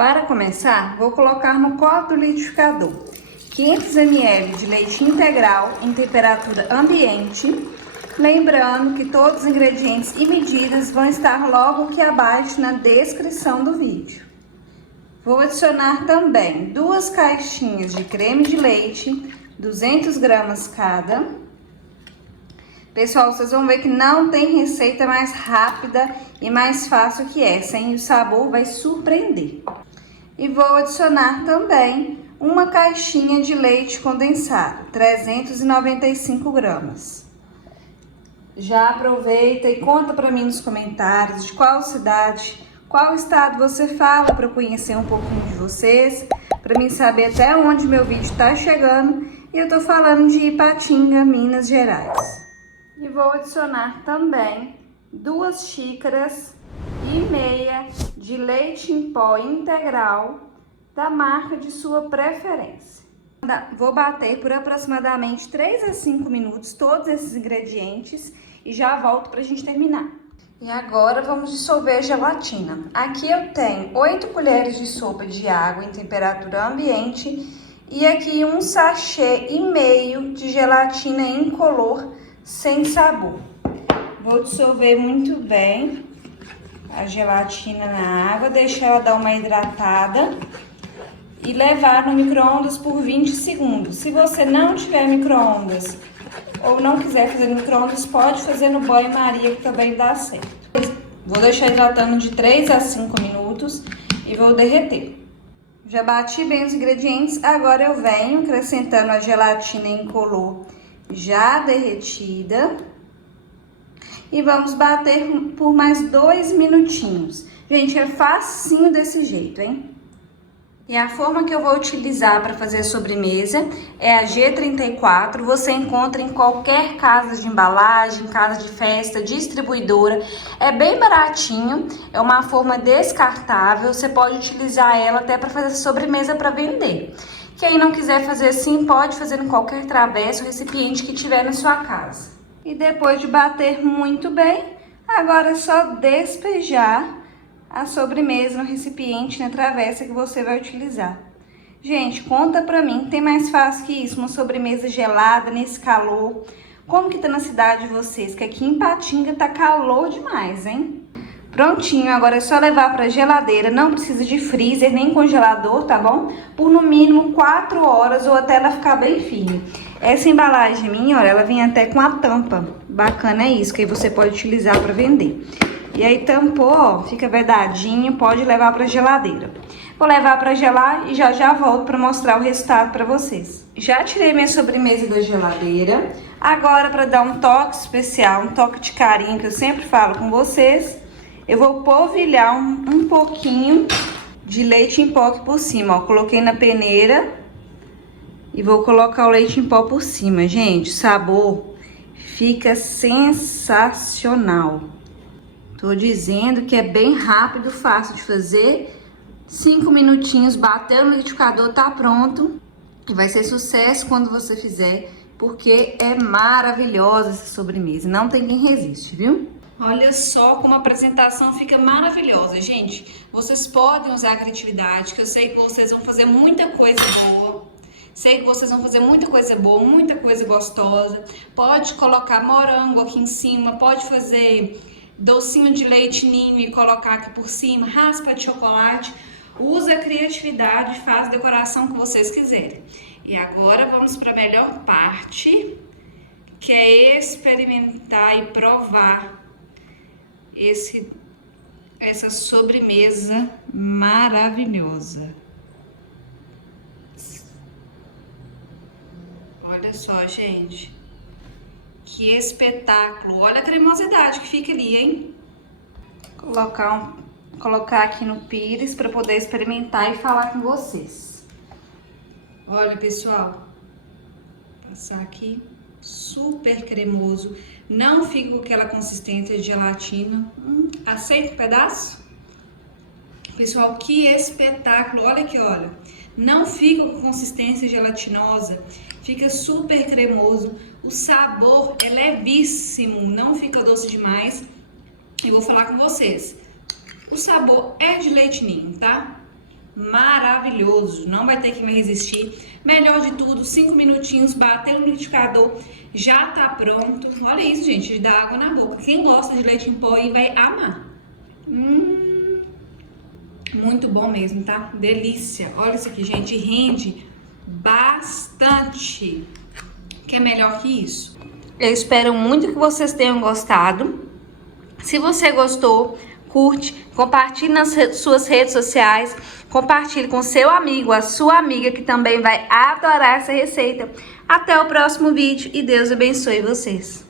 Para começar, vou colocar no copo do liquidificador 500 ml de leite integral em temperatura ambiente. Lembrando que todos os ingredientes e medidas vão estar logo aqui abaixo na descrição do vídeo. Vou adicionar também 2 caixinhas de creme de leite, 200 gramas cada. Pessoal, vocês vão ver que não tem receita mais rápida e mais fácil que essa, hein? O sabor vai surpreender. E vou adicionar também uma caixinha de leite condensado, 395 gramas. Já aproveita e conta para mim nos comentários de qual cidade, qual estado você fala, para eu conhecer um pouquinho de vocês, para mim saber até onde meu vídeo está chegando. E eu tô falando de Ipatinga, Minas Gerais. E vou adicionar também 2,5 xícaras de leite em pó integral da marca de sua preferência. Vou bater por aproximadamente 3 a 5 minutos todos esses ingredientes e já volto pra gente terminar. E agora vamos dissolver a gelatina. Aqui eu tenho 8 colheres de sopa de água em temperatura ambiente e aqui 1,5 sachê de gelatina incolor sem sabor. Vou dissolver muito bem a gelatina na água, deixar ela dar uma hidratada e levar no micro-ondas por 20 segundos. Se você não tiver micro-ondas ou não quiser fazer no micro-ondas, pode fazer no banho-maria que também dá certo. Vou deixar hidratando de 3 a 5 minutos e vou derreter. Já bati bem os ingredientes, agora eu venho acrescentando a gelatina incolor já derretida. E vamos bater por mais 2 minutinhos. Gente, é facinho desse jeito, hein? E a forma que eu vou utilizar para fazer a sobremesa é a G34. Você encontra em qualquer casa de embalagem, casa de festa, distribuidora. É bem baratinho, é uma forma descartável. Você pode utilizar ela até para fazer sobremesa para vender. Quem não quiser fazer assim, pode fazer em qualquer travessa ou recipiente que tiver na sua casa. E depois de bater muito bem, agora é só despejar a sobremesa no recipiente, na travessa que você vai utilizar. Gente, conta pra mim, tem mais fácil que isso? Uma sobremesa gelada nesse calor? Como que tá na cidade de vocês? Que aqui em Ipatinga tá calor demais, hein? Prontinho, agora é só levar pra geladeira, não precisa de freezer nem congelador, tá bom? Por no mínimo 4 horas ou até ela ficar bem firme. Essa embalagem minha, olha, ela vem até com a tampa. Bacana é isso, que aí você pode utilizar pra vender. E aí tampou, ó, fica vedadinho, pode levar pra geladeira. Vou levar pra gelar e já volto pra mostrar o resultado pra vocês. Já tirei minha sobremesa da geladeira. Agora, pra dar um toque especial, um toque de carinho que eu sempre falo com vocês, eu vou polvilhar um pouquinho de leite em pó aqui por cima, ó. Coloquei na peneira e vou colocar o leite em pó por cima. Gente, o sabor fica sensacional. Tô dizendo que é bem rápido, fácil de fazer. 5 minutinhos, bateu no liquidificador, tá pronto. E vai ser sucesso quando você fizer, porque é maravilhosa essa sobremesa. Não tem quem resiste, viu? Olha só como a apresentação fica maravilhosa, gente. Vocês podem usar a criatividade, que eu sei que vocês vão fazer muita coisa boa. Sei que vocês vão fazer muita coisa boa, muita coisa gostosa. Pode colocar morango aqui em cima, pode fazer docinho de leite ninho e colocar aqui por cima, raspa de chocolate. Usa a criatividade e faz a decoração que vocês quiserem. E agora vamos para a melhor parte, que é experimentar e provar essa sobremesa maravilhosa. Olha só, gente. Que espetáculo. Olha a cremosidade que fica ali, hein? Colocar aqui no pires para poder experimentar e falar com vocês. Olha, pessoal. Passar aqui. Super cremoso. Não fica com aquela consistência de gelatina. Aceita um pedaço? Pessoal, que espetáculo. Olha aqui, olha. Não fica com consistência gelatinosa. Fica super cremoso. O sabor é levíssimo. Não fica doce demais. E vou falar com vocês. O sabor é de leite ninho, tá? maravilhoso, não vai ter que me resistir. Melhor de tudo, 5 minutinhos, bateu no liquidificador, já tá pronto. Olha isso, gente, dá água na boca. Quem gosta de leite em pó aí vai amar. Muito bom mesmo, tá? Delícia. Olha isso aqui, gente, rende bastante. Quer melhor que isso? Eu espero muito que vocês tenham gostado. Se você gostou, curte, compartilhe nas suas redes sociais, compartilhe com seu amigo, a sua amiga que também vai adorar essa receita. Até o próximo vídeo e Deus abençoe vocês.